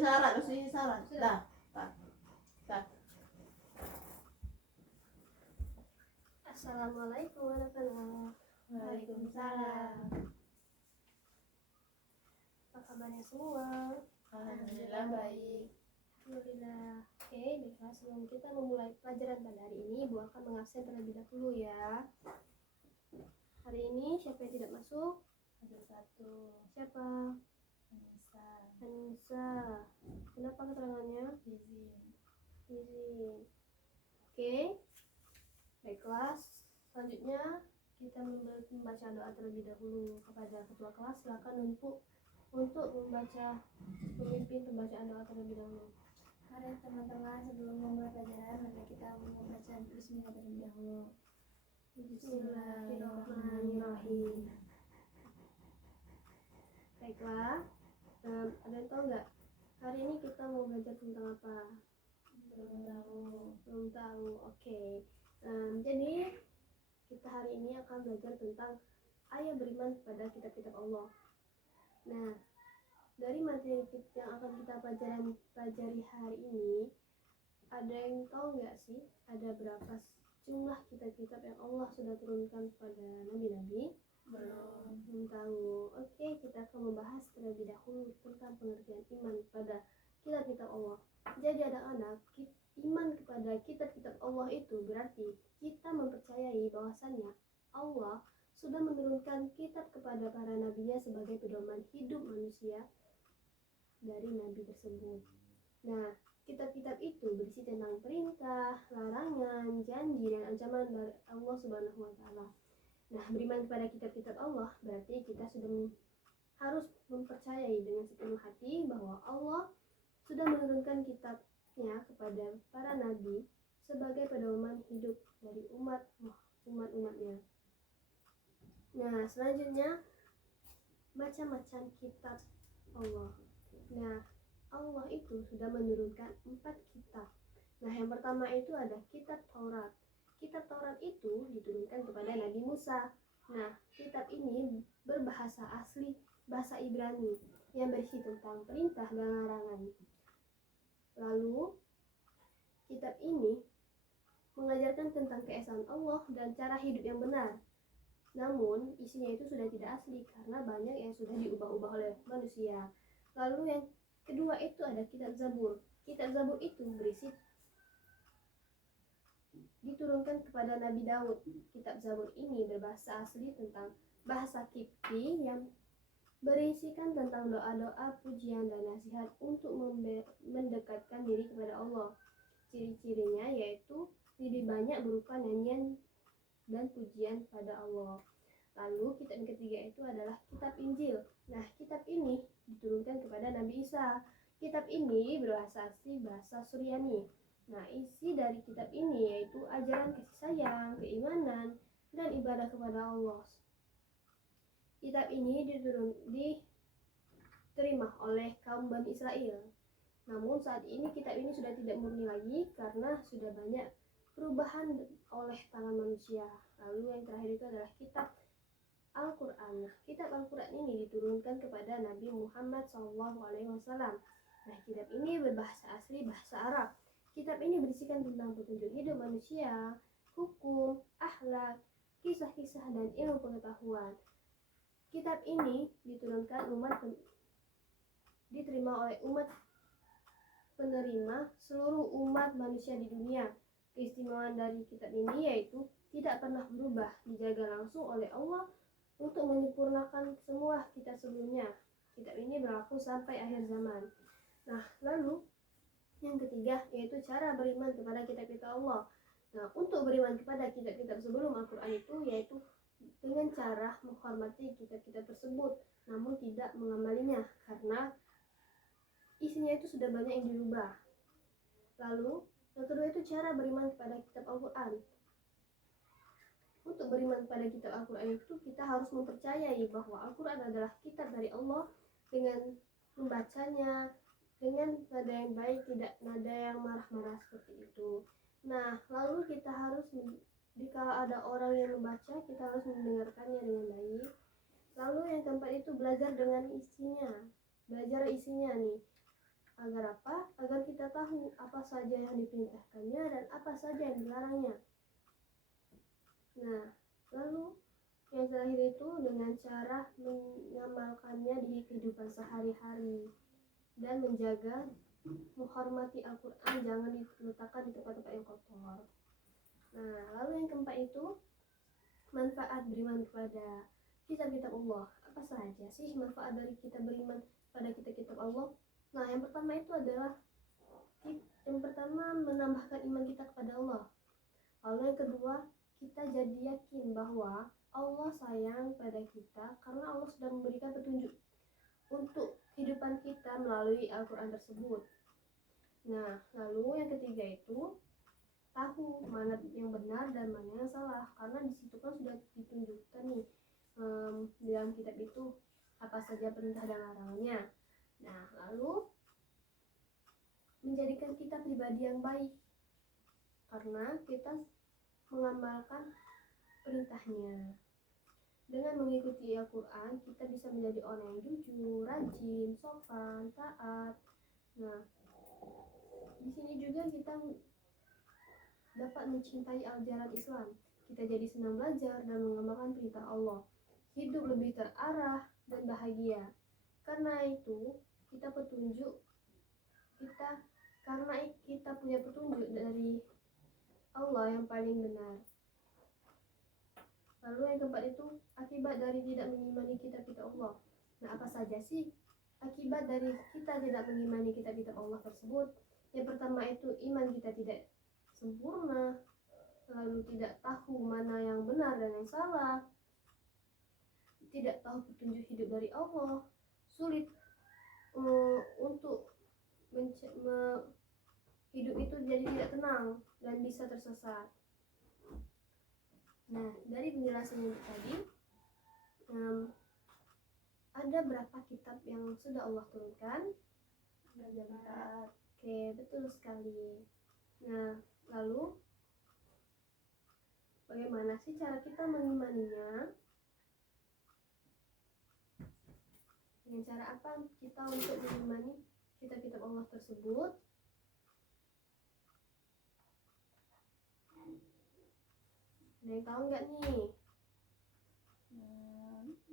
syarat, harus syarat. Dah. Assalamualaikum warahmatullahi wabarakatuh. Waalaikumsalam. Apa kabarnya semua? Alhamdulillah baik. Alhamdulillah. Oke, baiklah, sebelum kita memulai pelajaran pada hari ini, Ibu akan mengabsen terlebih dahulu ya. Hari ini siapa yang tidak masuk? Ada satu. Siapa? Anissa. Kenapa keterangannya? Izin. Oke. Baiklah, selanjutnya kita membaca doa terlebih dahulu. Kepada ketua kelas silakan untuk memimpin pembacaan doa terlebih dahulu. Mari teman-teman, sebelum memulai pelajaran mari kita membaca bismillah terlebih dahulu. Bismillahirrahmanirrahim. Baiklah, ada yang tahu nggak hari ini kita mau belajar tentang apa? Belum tahu. Oke. Jadi kita hari ini akan belajar tentang ayat beriman kepada kitab-kitab Allah. Nah, dari materi yang akan kita pelajari hari ini, ada yang tahu nggak sih ada berapa jumlah kitab-kitab yang Allah sudah turunkan kepada nabi-nabi? Belum tahu. Oke, kita akan membahas terlebih dahulu tentang pengertian iman kepada kitab-kitab Allah. Jadi anak-anak, iman kepada kitab-kitab Allah itu berarti kita mempercayai bahwasannya Allah sudah menurunkan kitab kepada para nabinya sebagai pedoman hidup manusia dari nabi tersebut. Nah, kitab-kitab itu berisi tentang perintah, larangan, janji, dan ancaman dari Allah Subhanahu wa Ta'ala. Nah, beriman kepada kitab-kitab Allah berarti kita sudah harus mempercayai dengan sepenuh hati bahwa Allah sudah menurunkan kitabnya kepada para nabi sebagai pedoman hidup dari umat-umatnya. Nah, selanjutnya macam-macam kitab Allah. Nah, Allah itu sudah menurunkan 4 kitab. Nah, yang pertama itu ada kitab Taurat. Kitab Taurat itu diturunkan kepada Nabi Musa. Nah, kitab ini berbahasa asli bahasa Ibrani yang berisi tentang perintah dan larangan. Lalu, kitab ini mengajarkan tentang keesaan Allah dan cara hidup yang benar. Namun, isinya itu sudah tidak asli karena banyak yang sudah diubah-ubah oleh manusia. Lalu yang kedua itu ada kitab Zabur. Kitab Zabur itu diturunkan kepada Nabi Daud. Kitab Zabur ini berbahasa asli tentang bahasa Kipti yang berisikan tentang doa-doa, pujian, dan nasihat untuk mendekatkan diri kepada Allah. Ciri-cirinya yaitu lebih banyak berupa nyanyian dan pujian pada Allah. Lalu kitab yang ketiga itu adalah kitab Injil. Nah, kitab ini diturunkan kepada Nabi Isa. Kitab ini berbahasa asli bahasa Suryani. Nah, isi dari kitab ini yaitu ajaran kasih sayang, keimanan, dan ibadah kepada Allah. Kitab ini diterima oleh kaum Bani Israel. Namun saat ini kitab ini sudah tidak murni lagi karena sudah banyak perubahan oleh tangan manusia. Lalu yang terakhir itu adalah kitab Al-Quran. Nah, kitab Al-Quran ini diturunkan kepada Nabi Muhammad SAW. Nah, kitab ini berbahasa asli bahasa Arab. Kitab ini berisikan tentang petunjuk hidup manusia, hukum, akhlak, kisah-kisah, dan ilmu pengetahuan. Kitab ini diterima oleh umat penerima seluruh umat manusia di dunia. Keistimewaan dari kitab ini yaitu tidak pernah berubah, dijaga langsung oleh Allah untuk menyempurnakan semua kitab sebelumnya. Kitab ini berlaku sampai akhir zaman. Nah, lalu yang ketiga yaitu cara beriman kepada kitab-kitab Allah. Nah, untuk beriman kepada kitab-kitab sebelum Al-Quran itu yaitu dengan cara menghormati kitab-kitab tersebut, namun tidak mengamalinya karena isinya itu sudah banyak yang dirubah. Lalu yang kedua itu cara beriman kepada kitab Al-Quran. Untuk beriman kepada kitab Al-Quran itu kita harus mempercayai bahwa Al-Quran adalah kitab dari Allah dengan membacanya dengan nada yang baik, tidak nada yang marah-marah seperti itu. Nah, lalu kita harus jika ada orang yang membaca, kita harus mendengarkannya dengan baik. Lalu yang keempat itu belajar isinya nih, Agar apa? Agar kita tahu apa saja yang diperintahkannya dan apa saja yang dilarangnya. Nah, lalu yang terakhir itu dengan cara mengamalkannya di kehidupan sehari-hari dan menjaga menghormati Al-Quran, jangan diletakkan di tempat-tempat yang kotor. Nah, lalu yang keempat itu manfaat beriman kepada kitab-kitab Allah. Apa saja sih manfaat dari kita beriman pada kitab-kitab Allah? Nah, yang pertama itu adalah menambahkan iman kita kepada Allah. Lalu yang kedua, kita jadi yakin bahwa Allah sayang pada kita karena Allah sudah memberikan petunjuk untuk kehidupan kita melalui Al-Quran tersebut. Nah, lalu yang ketiga itu tahu mana yang benar dan mana yang salah, karena di situ kan sudah ditunjukkan nih di dalam kitab itu apa saja perintah dan larangannya. Nah, lalu menjadikan kita pribadi yang baik karena kita mengamalkan perintahnya. Dengan mengikuti Al-Quran, kita bisa menjadi orang yang jujur, rajin, sopan, taat. Nah, di sini juga kita dapat mencintai ajaran Islam. Kita jadi senang belajar dan mengamalkan perintah Allah. Hidup lebih terarah dan bahagia. Karena itu, karena kita punya petunjuk dari Allah yang paling benar. Lalu yang keempat itu akibat dari tidak mengimani kitab-kitab Allah. Nah, apa saja sih akibat dari kita tidak mengimani kitab-kitab Allah tersebut? Yang pertama itu iman kita tidak sempurna, lalu tidak tahu mana yang benar dan yang salah, tidak tahu petunjuk hidup dari Allah, sulit untuk hidup itu jadi tidak tenang dan bisa tersesat. Nah, dari penjelasan yang tadi, ada berapa kitab yang sudah Allah turunkan? Ada 4. Oke, betul sekali. Nah, lalu bagaimana sih cara kita mengimaninya? Dengan cara apa kita untuk mengimani kitab-kitab Allah tersebut? Ada yang tahu nggak nih?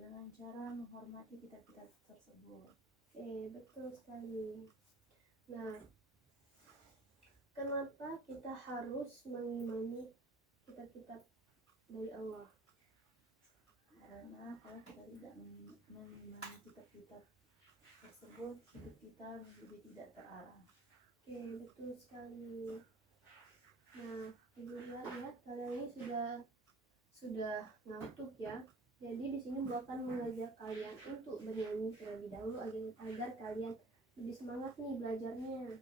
Dengan cara menghormati kitab-kitab tersebut. Oke, betul sekali. Nah, kenapa kita harus mengimani kitab-kitab dari Allah? Karena kalau kita tidak mengimani kitab-kitab tersebut, hidup kita menjadi tidak terarah. Oke, betul sekali. Nah, ibu lihat kalian ini sudah ngantuk ya. Jadi di sini Bu akan mengajak kalian untuk bernyanyi terlebih dahulu agar kalian lebih semangat nih belajarnya.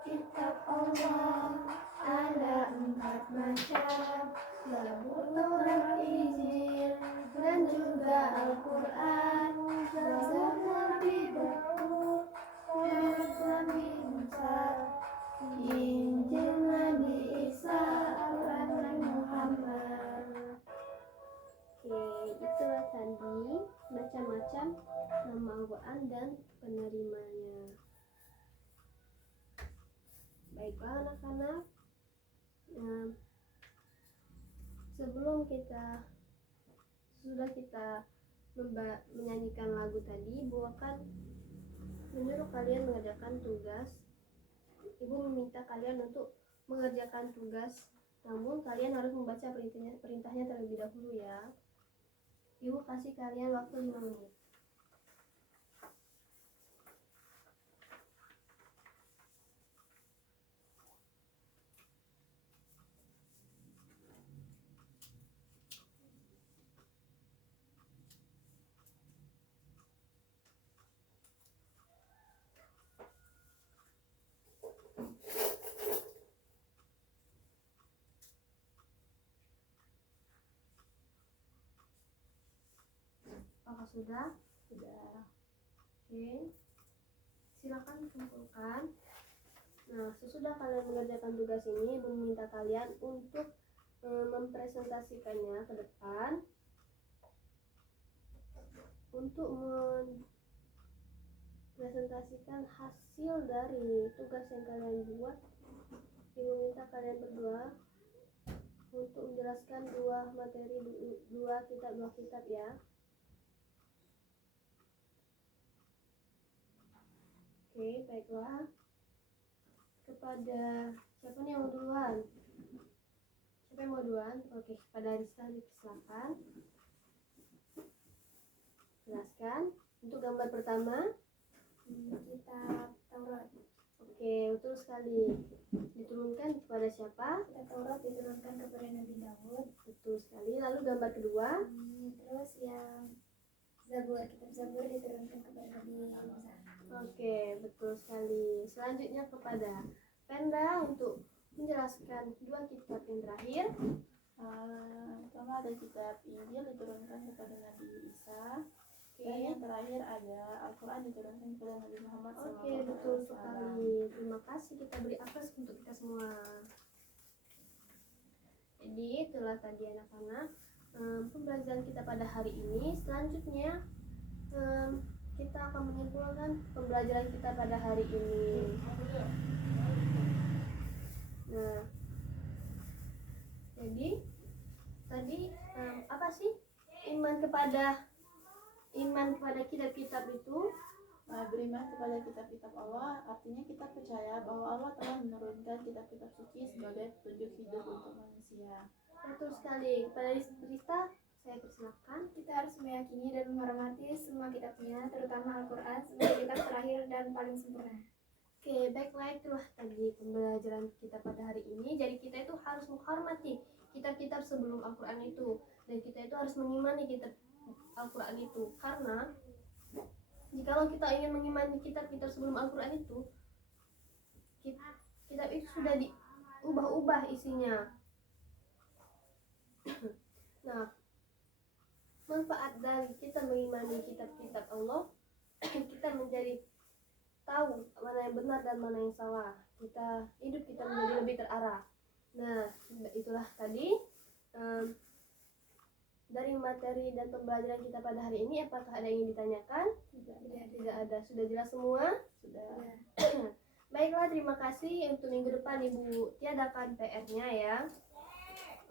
Kitab Allah ada 4 macam, Zabur, Taurat, Injil, dan juga Al-Quran. Zabur Nabi Daud, Taurat Nabi Musa, Injil Nabi Isa, Al-Quran Nabi Muhammad. Oke, itulah tadi macam-macam nama Al-Quran dan penerimanya. Baiklah anak-anak, sebelum kita menyanyikan lagu tadi, Ibu akan menyuruh kalian mengerjakan tugas. Ibu meminta kalian untuk mengerjakan tugas, namun kalian harus membaca perintahnya terlebih dahulu ya. Ibu kasih kalian waktu 5 menit. Apakah sudah? Sudah. Oke. Silakan kumpulkan. Nah, sesudah kalian mengerjakan tugas ini, Ibu meminta kalian untuk mempresentasikannya ke depan untuk mempresentasikan hasil dari tugas yang kalian buat. Ibu minta kalian berdua untuk menjelaskan dua materi, dua kitab ya. Oke, baiklah. Kepada siapa nih yang mau duluan? Siapa yang mau duluan? Oke, kepada Rizka silakan. Jelaskan. Untuk gambar pertama, Kitab Taurat. oke, betul sekali. Diturunkan kepada siapa? Kitab Taurat diturunkan kepada Nabi Daud. Betul sekali. Lalu gambar kedua, Terus yang Zabur, kitab Zabur diturunkan kepada Nabi Musa. oke, betul sekali. Selanjutnya kepada Penda untuk menjelaskan dua kitab yang terakhir. Pertama ada kitab Injil diturunkan kepada Nabi Isa. Dan Oke. yang terakhir ada Al-Quran diturunkan kepada Nabi Muhammad Oke, betul sekali. Terima kasih, kita beri aplaus untuk kita semua. Jadi itulah tadi anak-anak pembelajaran kita pada hari ini. Selanjutnya kita akan menyimpulkan pembelajaran kita pada hari ini. Nah, jadi tadi apa sih iman kepada kitab-kitab itu? Beriman kepada kitab-kitab Allah artinya kita percaya bahwa Allah telah menurunkan kitab-kitab suci sebagai petunjuk hidup untuk manusia. Betul sekali. Kepada Rista, saya persilakan. Kita harus meyakini dan menghormati semua kitabnya, terutama Al-Quran sebagai kitab terakhir dan paling sempurna. Oke, baiklah, itulah tadi pembelajaran kita pada hari ini. Jadi kita itu harus menghormati kitab-kitab sebelum Al-Quran itu, dan kita itu harus mengimani kitab Al-Quran itu, karena jikalau kita ingin mengimani kitab-kitab sebelum Al-Quran itu, kitab itu sudah diubah-ubah isinya. Nah, manfaat dari kita mengimani kitab-kitab Allah, kita menjadi tahu mana yang benar dan mana yang salah. Hidup kita menjadi lebih terarah. Nah, itulah tadi dari materi dan pembelajaran kita pada hari ini. Apakah ada yang ingin ditanyakan? Tidak ada. Sudah jelas semua? Sudah. Baiklah, terima kasih. Untuk minggu depan Ibu tiadakan PR-nya ya.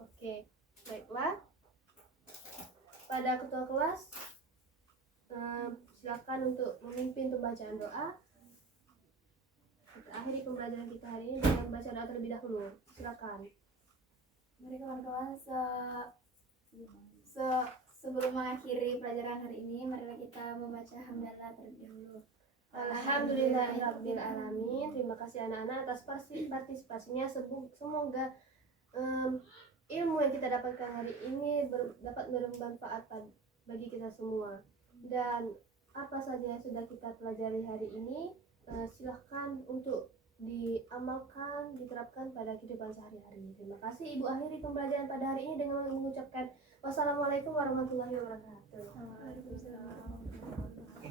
Oke, baiklah. Pada ketua kelas, silakan untuk memimpin pembacaan doa. Kita akhiri pembelajaran kita hari ini dengan baca doa terlebih dahulu. Silakan. Mari kawan-kawan, sebelum mengakhiri pelajaran hari ini, marilah kita membaca hamdalah terlebih dahulu. Alhamdulillahirabbil alamin. Terima kasih anak-anak atas partisipasinya. Semoga ilmu yang kita dapatkan hari ini dapat bermanfaat bagi kita semua. Dan apa saja yang sudah kita pelajari hari ini, silahkan untuk diamalkan, diterapkan pada kehidupan sehari-hari. Terima kasih. Ibu akhiri pembelajaran pada hari ini dengan mengucapkan wassalamualaikum warahmatullahi wabarakatuh. Waalaikumsalam.